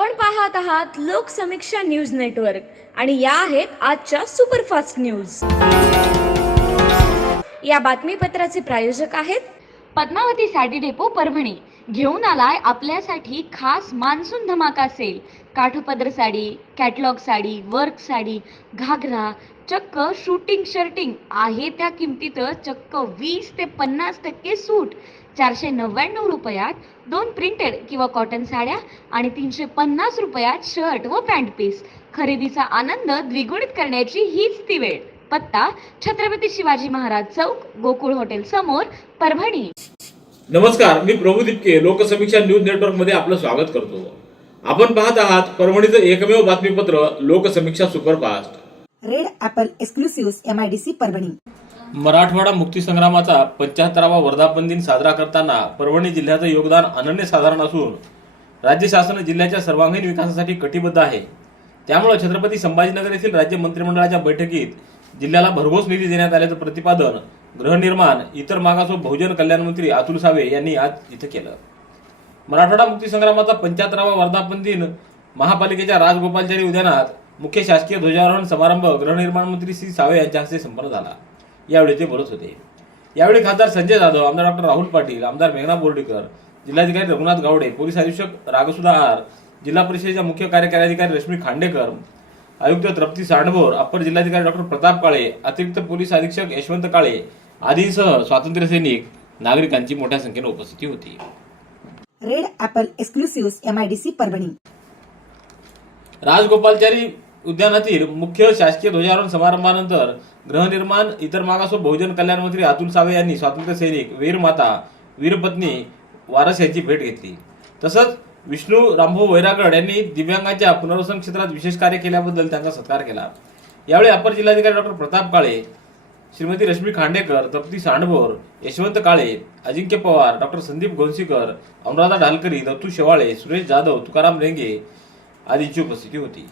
आपण पाहत आहात लोकसमीक्षा न्यूज नेटवर्क आणि या आहेत आजच्या सुपरफास्ट न्यूज। या बातमीपत्राचे प्रायोजक आहेत पद्मावती साडी डेपो परभणी। घेऊन आलाय आपल्यासाठी खास मान्सून धमाका सेल। काठपदर साडी, कॅटलॉग साडी, वर्क साडी, घागरा, चक्क शूटिंग शर्टिंग आहे त्या किमतीत चक्क 20 ते 50% सूट। 499 रुपयात 2 प्रिंटेड किंवा कॉटन साड्या आणि 350 रुपयात शर्ट व पॅन्ट पीस। खरेदीचा आनंद द्विगुणित करण्याची हीच ती वेळ। पत्ता छत्रपती शिवाजी महाराज चौक, गोकुळ हॉटेल समोर, परभणी। नमस्कार, मी प्रभू दिपके लोकसमीक्षा न्यूज नेटवर्क मध्ये आपलं स्वागत करतो। आपण पाहत आहात परभणीचं एकमेव बातमीपत्र लोकसमीक्षा superfast. Red apple exclusive MIDC Parbhani. Marathwada मुक्तीसंग्रामाचा 75वा वर्धापन दिन साजरा करताना परभणी जिल्ह्याचं योगदान अनन्यसाधारण असून राज्य शासन जिल्ह्याच्या सर्वांगीण विकासासाठी कटिबद्ध आहे। त्यामुळे छत्रपती संभाजीनगर येथील राज्य मंत्रिमंडळाच्या बैठकीत जिल्ह्याला भरघोस निधी देण्यात आल्याचं प्रतिपादन गृहनिर्माण इतर मागास व बहुजन कल्याण मंत्री अतुल सावे यांनी आज इथे केलं। मराठवाडा मुक्तीसंग्रामाचा 75वा वर्धापन दिन महापालिकेच्या राजगोपालचारी उद्यानात मुख्य शासकीय ध्वजारोहण समारंभ गृहनिर्माण मंत्री श्री सावे यांच्या हस्ते संपन्न झाला। यावेळी ते बोलत होते। यावेळी खासदार संजय जाधव, आमदार डॉक्टर राहुल पाटील, आमदार मेघना बोर्डीकर, जिल्हाधिकारी रघुनाथ गावडे, पोलीस अधीक्षक रागसुधा आर, जिल्हा परिषदेच्या मुख्य कार्यकारी अधिकारी रश्मी खांडेकर, आयुक्त तृप्ती सांडभोर, अप्पर जिल्हाधिकारी डॉक्टर प्रताप काळे, अतिरिक्त पोलीस अधीक्षक यशवंत काळे आदींसह स्वातंत्र्य सैनिक, नागरिकांची मोठ्या संख्येने उपस्थिती होती। Red apple exclusive MIDC Parbhani. Rajagopalachari उद्यानातील मुख्य शासकीय ध्वजारोहण समारंभानंतर गृहनिर्माण इतर मागास व बहुजन कल्याण मंत्री अतुल सावे यांनी स्वातंत्र्य सैनिक, वीर माता, वीरपत्नी, वारस यांची भेट घेतली। तसंच विष्णू रामभाऊ वैरागड यांनी दिव्यांगांच्या पुनर्वसन क्षेत्रात विशेष कार्य केल्याबद्दल त्यांचा सत्कार केला। यावेळी अप्पर जिल्हाधिकारी डॉक्टर प्रताप काळे, श्रीमती रश्मी खांडेकर, तृप्ती सांडभोर, यशवंत काळे, अजिंक्य पवार, डॉक्टर संदीप गोंसीकर, अनुराधा ढालकरी, दत्तू शेवाळे, सुरेश जाधव, तुकाराम रेंगे आदींची उपस्थिती होती।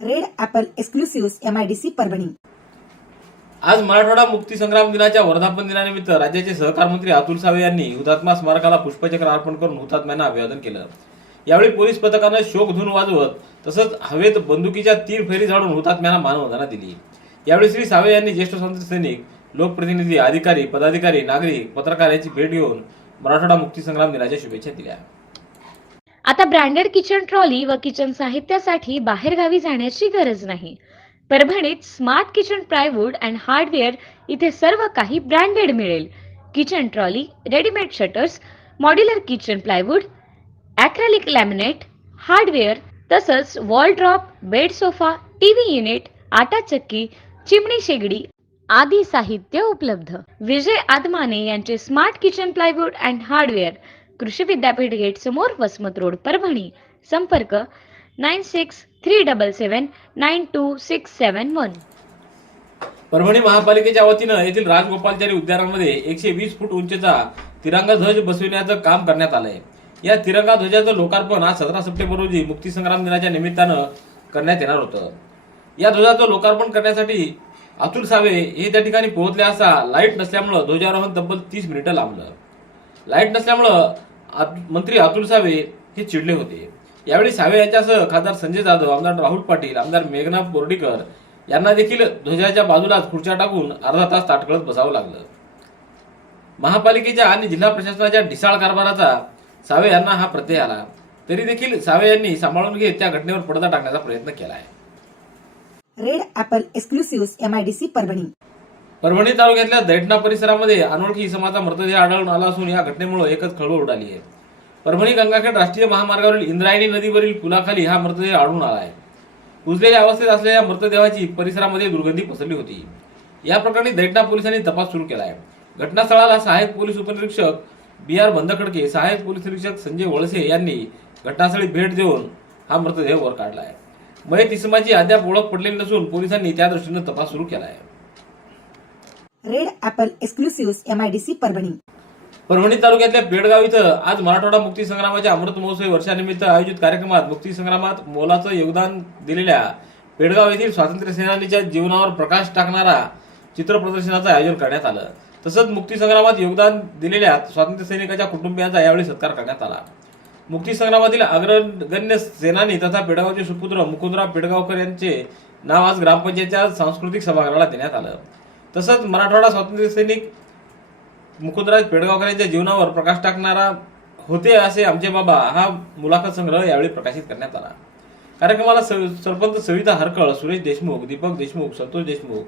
Red apple exclusive MIDC Parbhani. आज मराठवाडा मुक्ती संग्राम दिनाच्या वर्धापन दिनानिमित्त राज्याचे सहकार मंत्री अतुल सावे यांनी हुतात्मा स्मारकाला पुष्पचक्र अर्पण करून हुतात्म्यांना अभिवादन केलं। यावेळी पोलीस पथकानं शोकधून वाजवत तसंच हवेत बंदुकीच्या तीर फेरी झाडून हुतात्म्यांना मानवंदना दिली। यावेळी श्री सावे यांनी ज्येष्ठ स्वातंत्र्य सैनिक, लोकप्रतिनिधी, अधिकारी, पदाधिकारी, नागरिक, पत्रकार यांची भेट घेऊन मराठवाडा मुक्ती संग्राम दिनाच्या शुभेच्छा दिल्या। आता ब्रँडेड किचन ट्रॉली व किचन साहित्यासाठी बाहेरगावी जाण्याची गरज नाही। परभणीत smart kitchen plywood and hardware इथे सर्व काही ब्रँडेड मिळेल। Kitchen trolley, readymade shutters, modular kitchen plywood, acrylic laminate, hardware तसंच wall drop, bed sofa, TV unit, आटा चक्की, चिमणी शेगडी आदी साहित्य उपलब्ध। विजय आदमाने यांचे smart kitchen plywood and hardware, कृषी विद्यापीठ गेट समोर, वसमत रोड, परभणी। संपर्क 9637792671। परभणी महापालिकेच्या वतीनं येथील राजगोपालचारी उद्यानामध्ये 120 फूट उंचीचा तिरंगा ध्वज बसविण्याचं काम करण्यात आलंय। या तिरंगा ध्वजाचं लोकार्पण आज 17 सप्टेंबर रोजी मुक्तीसंग्राम दिनाच्या निमित्तानं करण्यात येणार होतं। या ध्वजाचं लोकार्पण करण्यासाठी अतुल सावे हे त्या ठिकाणी पोहोचले असता लाईट नसल्यामुळं ध्वजारोहण तब्बल 30 मिनिटं लांबलं। लाईट नसल्यामुळं मंत्री अतुल सावे हे चिडले होते। यावेळी सावे यांच्यासह खासदार संजय जाधव, आमदार राहुल पाटील, आमदार मेघना बोर्डीकर यांना देखील ध्वजाच्या बाजूलाच खुर्च्या टाकून अर्धा तास ताटकळत बसावं लागलं। महापालिकेच्या आणि जिल्हा प्रशासनाच्या ढिसाळ कारभाराचा सावे यांना हा प्रत्यय आला, तरी देखील सावे यांनी सांभाळून घेत त्या घटनेवर पडदा टाकण्याचा प्रयत्न केला आहे। Red apple exclusive MIDC Parbhani. Parbhani तालुक्यातल्या दैठणा परिसरामध्ये अनोळखी इसमाचा मृतदेह आढळून आला असून या घटनेमुळे एकच खळबळ उडाली आहे। परभणी गंगाखेड राष्ट्रीय महामार्गावरील इंद्रायणी नदीवरील पुलाखाली हा मृतदेह आढळून आला आहे। कुजलेल्या अवस्थेत असलेल्या मृतदेहाची परिसरामध्ये दुर्गंधी पसरली होती। या प्रकरणी दैठणा पोलिसांनी तपास सुरू केला आहे। घटनास्थळाला सहाय्यक पोलीस उपनिरीक्षक BR बंदखडके, सहाय्यक पोलीस निरीक्षक संजय वळसे यांनी घटनास्थळी भेट देऊन हा मृतदेह वर काढला आहे। मयत इसमाची अद्याप ओळख पडलेली नसून पोलिसांनी त्या दृष्टीने तपास सुरू केला आहे। Red apple exclusive MIDC Parbhani. Parbhani तालुक्यातल्या पेडगाव इथं आज मराठवाडा मुक्ती संग्रामाच्या अमृत महोत्सवी वर्षानिमित्त आयोजित कार्यक्रमात मुक्ती संग्रामात मोलाचं योगदान दिलेल्या पेडगाव येथील स्वातंत्र्य सेनानीच्या जीवनावर प्रकाश टाकणारा चित्र प्रदर्शनाचं आयोजन करण्यात आलं। तसंच मुक्ती संग्रामात योगदान दिलेल्या स्वातंत्र्य सैनिकाच्या कुटुंबियांचा यावेळी सत्कार करण्यात आला। मुक्तीसंग्रामातील अग्रगण्य सेनानी तथा पेडगावचे सुपुत्र मुकुंदराव पेडगावकर यांचे नाव आज ग्रामपंचायतच्या सांस्कृतिक सभागृहाला देण्यात आलं. तसंच मराठवाडा स्वातंत्र्य सैनिक मुकुंदराव पेडगावकर यांच्या जीवनावर प्रकाश टाकणारा होते असे आमचे बाबा हा मुलाखत संग्रह यावेळी प्रकाशित करण्यात आला. कार्यक्रमाला सरपंच सविता हरकळ, सुरेश देशमुख, दीपक देशमुख, संतोष देशमुख,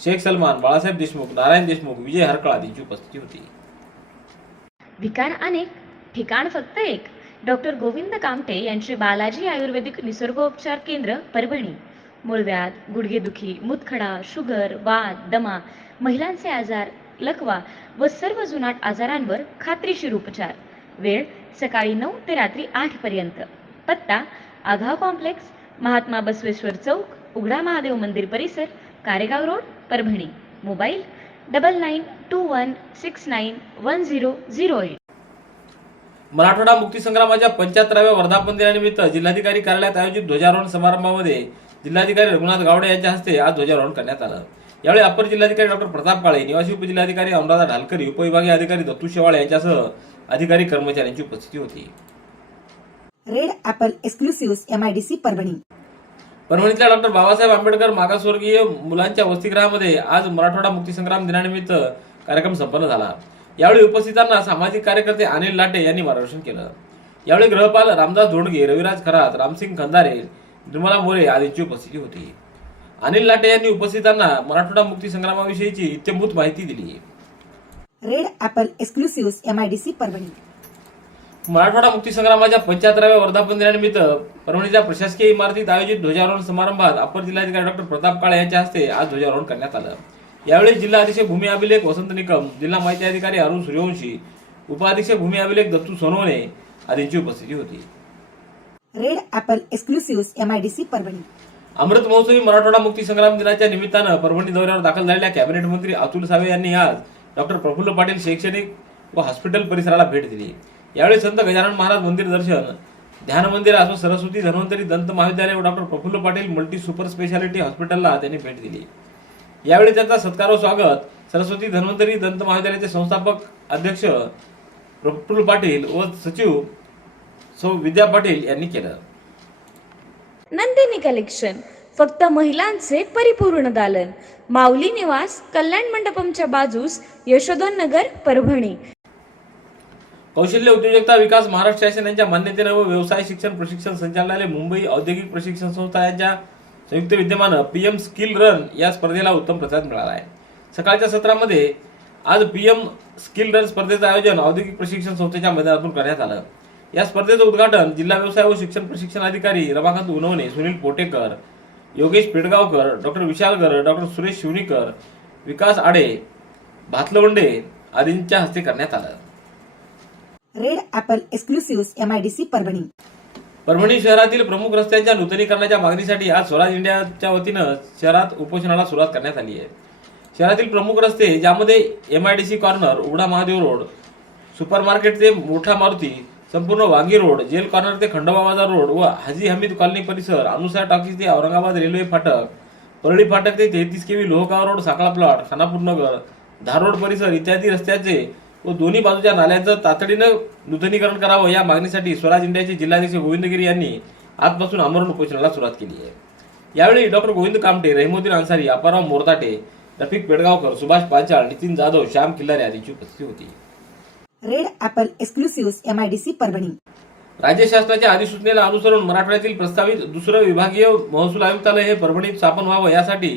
शेख सलमान, बाळासाहेब देशमुख, नारायण देशमुख, विजय हरकळ आदींची उपस्थिती होती. विकार अनेक, ठिकाण फक्त एक. डॉक्टर गोविंद कामटे यांचे बालाजी आयुर्वेदिक निसर्गोपचार केंद्र, परभणी. मूळव्याध, गुडघेदुखी, मूतखडा, शुगर, वात, दमा, महिलांचे आजार, लकवा व सर्व जुनाट आजारांवर खात्रीशीर उपचार. वेळ सकाळी 9 ते रात्री 8 पर्यंत. पत्ता आघाव कॉम्प्लेक्स, महात्मा बसवेश्वर चौक, उघडा महादेव मंदिर परिसर, कारेगाव रोड, परभणी. मोबाईल 9921691008. मराठवाडा मुक्तीसंग्रामाच्या 75व्या वर्धापन दिनानिमित्त जिल्हाधिकारी कार्यालयात आयोजित ध्वजारोहण समारंभामध्ये जिल्हाधिकारी रघुनाथ गावडे यांच्या हस्ते आज ध्वजारोहण करण्यात आलं. यावेळी अपर जिल्हाधिकारी डॉक्टर प्रताप काळे, निवासी उपजिल्हाधिकारी अनुराधा ढालकरी, उपविभागीय अधिकारी दत्तू शेवाळे यांच्यासह अधिकारी कर्मचाऱ्यांची उपस्थिती होती. Red apple exclusive MIDC Parbhani. परभणीतल्या डॉक्टर बाबासाहेब आंबेडकर मागासवर्गीय मुलांच्या वसतिगृहामध्ये आज मराठवाडा मुक्तीसंग्राम दिनानिमित्त कार्यक्रम संपन्न झाला. यावेळी उपस्थितांना सामाजिक कार्यकर्ते अनिल लाटे यांनी मार्गदर्शन केलं. यावेळी गृहपाल रामदास धोंडगे, रविराज खरात, रामसिंग खंदारे, निर्मला मोरे आदींची उपस्थिती होती. अनिल लाटे यांनी उपस्थितांना मराठवाडा मुक्तीसंग्रामाविषयीची इत्यंभूत माहिती दिली. Red apple exclusive MIDC Parbhani. Marathwada मुक्तीसंग्रामाच्या 75व्या वर्धापन दिनानिमित्त परभणीच्या प्रशासकीय इमारतीत आयोजित ध्वजारोहण समारंभात अपर जिल्हाधिकारी डॉक्टर प्रताप काळे यांच्या हस्ते आज ध्वजारोहण करण्यात आलं. यावेळी जिल्हा अधीक्षक भूमी अभिलेख वसंत निकम, जिल्हा माहिती अधिकारी अरुण सूर्यवंशी, उपाधीक्षक भूमी अभिलेख दत्तू सोनवणे आदींची उपस्थिती होती. Red apple exclusive MIDC Parbhani. अमृत महोत्सवी मराठवाडा मुक्तीसंग्राम दिनाच्या निमित्तानं परभणी दौऱ्यावर दाखल झालेल्या कॅबिनेट मंत्री अतुल सावे यांनी आज डॉक्टर प्रफुल्ल पाटील शैक्षणिक व हॉस्पिटल परिसराला भेट दिली. यावेळी संत गजानन महाराज मंदिर दर्शन, ध्यान मंदिर असो सरस्वती धन्वंतरी दंत महाविद्यालय व doctor Praful Patil multi super speciality हॉस्पिटलला त्यांनी भेट दिली. यावेळी त्यांचा सत्कार व स्वागत सरस्वती धन्वंतरी दंत महाविद्यालयाचे संस्थापक अध्यक्ष प्रफुल्ल पाटील व सचिव सौ विद्या पाटील यांनी केलं. नंदिनी कलेक्शन, फक्त महिलांचे परिपूर्ण दालन. माऊली निवास, कल्याण मंडपमच्या बाजूस, यशोधन नगर, परभणी. कौशल्य उद्योजकता विकास महाराष्ट्र शासन यांच्या मान्यतेने व व्यवसाय शिक्षण प्रशिक्षण संचालनालय मुंबई औद्योगिक प्रशिक्षण संस्था यांच्या संयुक्त विद्यमानं PM स्किल रन या स्पर्धेला उत्तम प्रतिसाद मिळाला आहे. सकाळच्या सत्रामध्ये आज PM स्किल रन स्पर्धेचं आयोजन औद्योगिक प्रशिक्षण संस्थेच्या मैदानातून करण्यात आलं. या स्पर्धेचं उद्घाटन जिल्हा व्यवसाय व शिक्षण प्रशिक्षण अधिकारी रमाकांत उनवणे, सुनील पोटेकर, योगेश पेडगावकर, डॉक्टर विशाल गर, डॉक्टर सुरेश शिवणीकर, विकास आडे, भातलवंडे आदींच्या हस्ते करण्यात आलं. Red apple exclusive MIDC Parbhani. Parbhani शहरातील प्रमुख रस्त्यांच्या नूतनीकरणाच्या मागणीसाठी आज स्वराज इंडियाच्या वतीनं शहरात उपोषणाला सुरुवात करण्यात आली आहे. शहरातील प्रमुख रस्ते ज्यामध्ये MIDC कॉर्नर, उघडा महादेव रोड, सुपर मार्केट ते मोठा मारुती, संपूर्ण वांगी रोड, जेल कॉर्नर ते खंडोबा बाजार रोड व हाजी हमीद कॉलनी परिसर, अनुसार टॉकीज ते औरंगाबाद रेल्वे फाटक, परळी फाटक ते 33 KV Lohgaon road, Sakhla plot, Khanapur Nagar, Dharod परिसर इत्यादी रस्त्याचे व दोन्ही बाजूच्या नाल्यांचं तातडीनं नूतनीकरण करावं या मागणीसाठी स्वराज इंडियाचे जिल्हाध्यक्ष गोविंद गिरी यांनी आजपासून आमरण उपोषणाला सुरुवात केली आहे. यावेळी डॉक्टर गोविंद कामटे, रहिमुद्दीन अन्सारी, अपाराव मोरताटे, रफिक पेडगावकर, सुभाष पांचाळ, नितीन जाधव, श्याम किल्लारे आदींची उपस्थिती होती. Red apple exclusive MIDC Parbhani. राज्य शासनाच्या अधिसूचनेला अनुसरून मराठवाड्यातील प्रस्तावित दुसरं विभागीय महसूल आयुक्तालय हे परभणीत स्थापन व्हावं यासाठी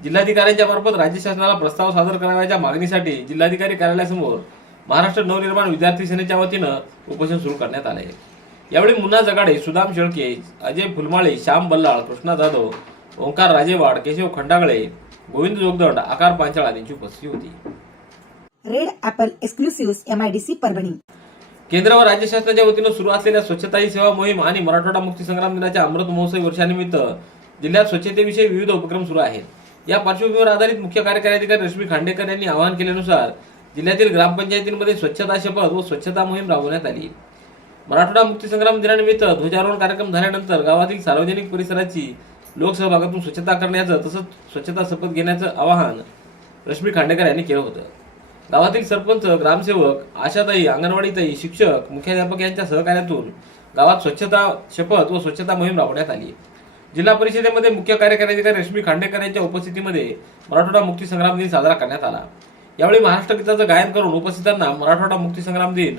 जिल्हाधिकाऱ्यांच्या मार्फत राज्य शासनाला प्रस्ताव सादर करावयाच्या मागणीसाठी जिल्हाधिकारी कार्यालयासमोर महाराष्ट्र नवनिर्माण विद्यार्थी सेनेच्या वतीनं उपोषण सुरू करण्यात आले. यावेळी मुन्ना जगाडे, सुदाम शेळके, अजय फुलमाळे, श्याम बल्लाळ, कृष्णा जाधव, ओंकार राजेवाड, केशव खंडागळे, गोविंद जोगदंड, आकार पांचाळ आदींची उपस्थिती होती. Red apple exclusive MIDC Parbhani. केंद्र व राज्य शासनाच्या वतीनं सुरू असलेल्या स्वच्छता ही सेवा मोहीम आणि मराठवाडा मुक्तीसंग्राम दिनाच्या अमृत महोत्सवी वर्षानिमित्त जिल्ह्यात स्वच्छतेविषयी विविध उपक्रम सुरू आहेत. या पार्श्वभूमीवर आधारित मुख्य कार्यकारी अधिकारी रश्मी खांडेकर यांनी आवाहन केल्यानुसार जिल्ह्यातील ग्रामपंचायतींमध्ये स्वच्छता शपथ व स्वच्छता मोहीम राबवण्यात आली. मराठवाडा मुक्तीसंग्राम दिनानिमित्त ध्वजारोहण कार्यक्रम झाल्यानंतर गावातील सार्वजनिक परिसराची लोकसहभागातून स्वच्छता करण्याचं तसंच स्वच्छता शपथ घेण्याचं आवाहन रश्मी खांडेकर यांनी केलं होतं. गावातील सरपंच, ग्रामसेवक, आशाताई, अंगणवाडीताई, शिक्षक, मुख्याध्यापक यांच्या सहकार्यातून गावात स्वच्छता शपथ व स्वच्छता मोहीम राबवण्यात आली. जिल्हा परिषदेमध्ये मुख्य कार्यकारी अधिकारी रश्मी खांडेकर यांच्या उपस्थितीमध्ये मराठवाडा मुक्ती संग्राम दिन साजरा करण्यात आला. यावेळी महाराष्ट्र गीताचं गायन करून उपस्थितांना मराठवाडा मुक्ती संग्राम दिन,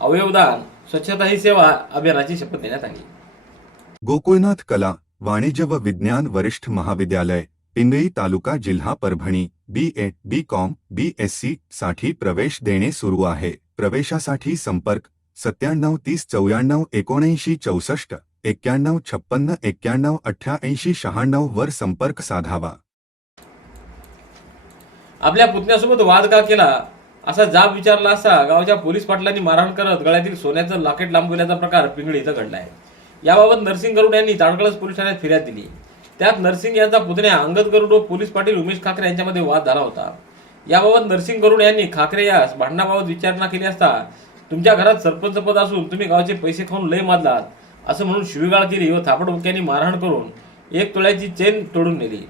अवयवदान, स्वच्छता ही सेवा अभियानाची शपथ देण्यात आली. गोकुळनाथ कला, वाणिज्य व विज्ञान वरिष्ठ महाविद्यालय, पिंगळी तालुका, जिल्हा परभणी. BA, BCom, BSc साठी प्रवेश देणे सुरू आहे. प्रवेशासाठी संपर्क 97 30 94 79 64 91 56 91 88 96 वर संपर्क साधावा. आपल्या पुतण्यासोबत वाद का केला असा जाब विचारला असता गावच्या पोलीस पाटलांनी मारहाण करत गळ्यातील सोन्याचं लॉकेट लांबविल्याचा प्रकार पिंगळी इथं घडला आहे. याबाबत नरसिंग गरुड यांनी ताडकळस पोलीस ठाण्यात फिर्याद दिली. त्यात नरसिंग यांचा पुतण्या अंगद गरुड व पोलीस पाटील उमेश खाकरे यांच्यामध्ये वाद झाला होता. याबाबत नरसिंग गरुड यांनी खाकरे यास भांडणाबाबत विचारणा केली असता तुमच्या घरात सरपंच पद असून तुम्ही गावचे पैसे खाऊन लय माजलात असं म्हणून शिवीगाळ केली व थापडमुक्याने मारहाण करून 1 तोळ्याची चेन तोडून नेली.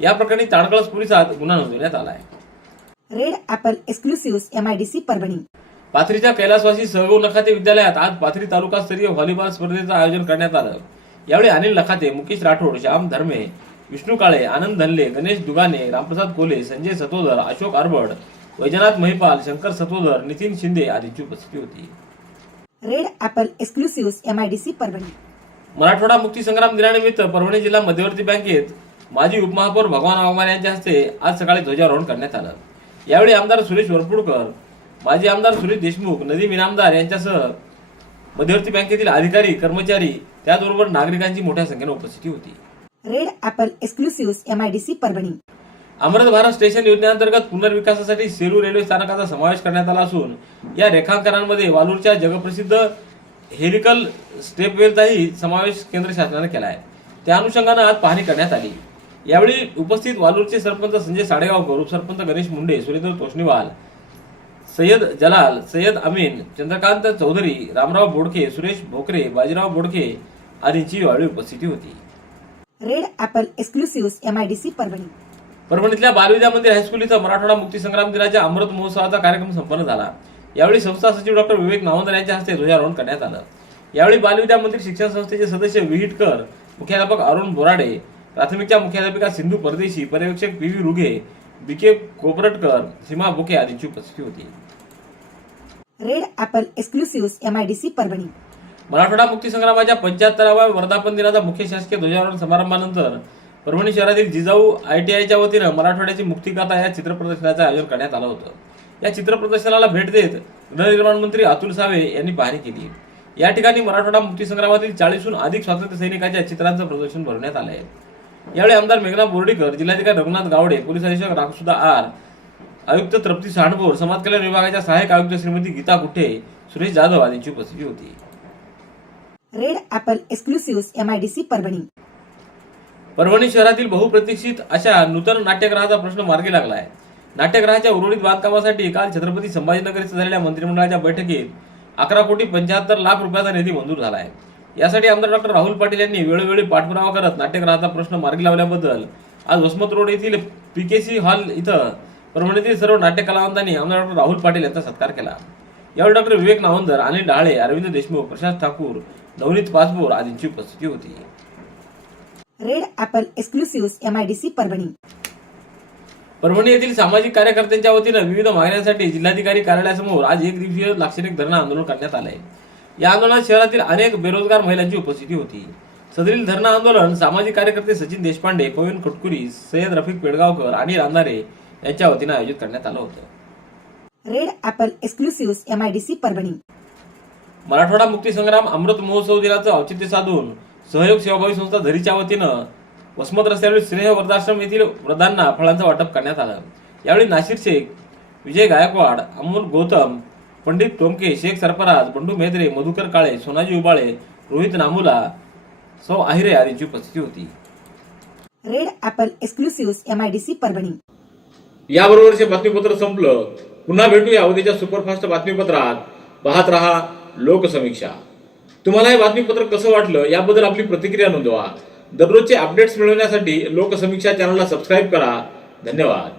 या प्रकरणी ताडकळस पोलिसात गुन्हा नोंदवण्यात आला आहे. Red apple exclusive MIDC Parbhani. पाथरीच्या कैलासवासी सहगौ नखाते विद्यालयात आज पाथरी तालुकास्तरीय व्हॉलीबॉल स्पर्धेचं आयोजन करण्यात आलं. यावेळी अनिल नखाते, मुकेश राठोड, श्याम धर्मे, विष्णू काळे, आनंद धनले, गणेश दुगाने, रामप्रसाद कोले, संजय सतोदर, अशोक आरबड, वैजनाथ महिपाल, शंकर सतोदर, नितीन शिंदे आदींची उपस्थिती होती. Red apple exclusive MIDC Parbhani. Marathwada मुक्ती संग्राम दिनानिमित्त परभणी जिल्हा मध्यवर्ती बँकेत माजी उपमहापौर भगवान वाघमारे यांच्या हस्ते आज सकाळी ध्वजारोहण करण्यात आलं. यावेळी आमदार सुरेश वरपुडकर, माजी आमदार सुरेश देशमुख, नदीम इनामदार यांच्यासह मध्यवर्ती बँकेतील अधिकारी, कर्मचारी, त्याचबरोबर नागरिकांची मोठ्या संख्येने उपस्थिती होती. Red apple exclusive MIDC Parbhani. Amrit Bharat station योजनेअंतर्गत पुनर्विकासासाठी सेलू रेल्वे स्थानकाचा समावेश करण्यात आला असून या रेखांकनांमध्ये वालूरच्या जगप्रसिद्ध हेलिकल स्टेपवेलचाही समावेश केंद्र शासनाने केला आहे. त्या अनुषंगाने आज पाहणी करण्यात आली. यावेळी उपस्थित वालूरचे सरपंच संजय साडेगावकर, उपसरपंच गणेश मुंडे, सुरेंद्र तोष्णीवाल, सय्यद जलाल, सय्यद अमीन, चंद्रकांत चौधरी, रामराव बोडके, सुरेश भोकरे, बाजीराव बोडके आदींची यावेळी उपस्थिती होती. Red apple exclusive MIDC Parbhani. परभणीतल्या बालविद्या मंदिर हायस्कूल इथं मराठवाडा मुक्ती संग्राम दिनाच्या अमृत महोत्सवाचा कार्यक्रम संपन्न झाला. यावेळी संस्था सचिव डॉक्टर विवेक नावंदर यांच्या हस्ते ध्वजारोहण करण्यात आलं. यावेळी बालविद्या मंदिर शिक्षण संस्थेचे सदस्य विहिटकर, मुख्याध्यापक अरुण बोराडे, प्राथमिकच्या मुख्याध्यापिका सिंधू परदेशी, पर्यवेक्षक PV रुगे, BK कोपरटकर, सीमा बोके आदींची उपस्थिती होती. Red apple exclusive MIDC Parbhani. Marathwada मुक्ती संग्रामाच्या 75व्या वर्धापन दिनाचा मुख्य शासकीय ध्वजारोहण समारंभानंतर परभणी शहरातील जिजाऊ ITIच्या वतीनं मराठवाड्याची मुक्तिगाथा या चित्रप्रदर्शनाचं आयोजन करण्यात आलं होतं. या चित्रप्रदर्शनाला भेट देत गृहनिर्माण मंत्री अतुल सावे यांनी पाहणी केली. या ठिकाणी मराठवाडा मुक्ती संग्रामातील 40हून अधिक स्वातंत्र्य सैनिकांच्या चित्रांचं प्रदर्शन भरवण्यात आलं आहे. यावेळी आमदार मेघना बोर्डीकर, जिल्हाधिकारी रघुनाथ गावडे, पोलीस अधीक्षक रामसुधा आर, आयुक्त तृप्ती सांडभोर, समाज कल्याण विभागाच्या सहाय्यक आयुक्त श्रीमती गीता कुठे, सुरेश जाधव आदींची उपस्थिती होती. Red apple exclusive MIDC Parbhani. Parbhani शहरातील बहुप्रतीक्षित अशा नूतन नाट्यगृहाचा प्रश्न मार्गी लागला आहे. नाट्यगृहाच्या उर्वरित बांधकामासाठी काल छत्रपती संभाजीनगर इथं झालेल्या मंत्रिमंडळाच्या बैठकीत 11,75,00,000 रुपयाचा निधी मंजूर झाला आहे. यासाठी आमदार डॉक्टर राहुल पाटील यांनी वेळोवेळी पाठपुरावा करत नाट्यगृहाचा प्रश्न मार्गी लावल्याबद्दल आज वसमत रोड येथील PKC हॉल इथं परभणीतील सर्व नाट्य कलावंतांनी आमदार डॉक्टर राहुल पाटील यांचा सत्कार केला. यावेळी डॉक्टर विवेक नावंदर, अनिल डहाळे, अरविंद देशमुख, प्रशांत ठाकूर, नवनीत पासपोर आदींची उपस्थिती होती. Red apple exclusive MIDC Parbhani. Parbhani येथील सामाजिक कार्यकर्त्यांच्या वतीनं विविध मागण्यांसाठी जिल्हाधिकारी कार्यालयासमोर आज 1 दिवसीय लाक्षणिक धरणं आंदोलन करण्यात आले. या आंदोलनात शहरातील अनेक बेरोजगार महिलांची उपस्थिती होती. सदरील धरणं आंदोलन सामाजिक कार्यकर्ते सचिन देशपांडे, पवीन खटकुरी, सय्यद रफिक पेडगावकर आणि रांधारे यांच्या वतीनं आयोजित करण्यात आलं होतं. Red apple exclusive MIDC Parbhani. Marathwada मुक्ती संग्राम अमृत महोत्सव दिनाचं औचित्य साधून सहयोग सेवाभावी संस्था धरीच्या वतीनं वसमत रस्त्यावरील स्नेह वृद्धाश्रम येथील वृद्धांना फळांचं वाटप करण्यात आलं. यावेळी नाशिर शेख, विजय गायकवाड, अमोल गौतम, पंडित टोमके, शेख सरफराज, बंडू मेहत्रे, मधुकर काळे, सोनाजी उबाळे, रोहित नामुला, सौ आहिरे आदींची उपस्थिती होती. Red apple exclusive MIDC Parbhani. याबरोबरचे बातमीपत्र संपलं. पुन्हा भेटूया उद्याच्या सुपरफास्ट बातमीपत्रात. पाहत रहा लोकसमीक्षा. तुम्हाला हे बातमीपत्र कसं वाटलं याबद्दल आपली प्रतिक्रिया नोंदवा. दररोजचे अपडेट्स मिळवण्यासाठी लोकसमीक्षा चॅनलला सबस्क्राईब करा. धन्यवाद.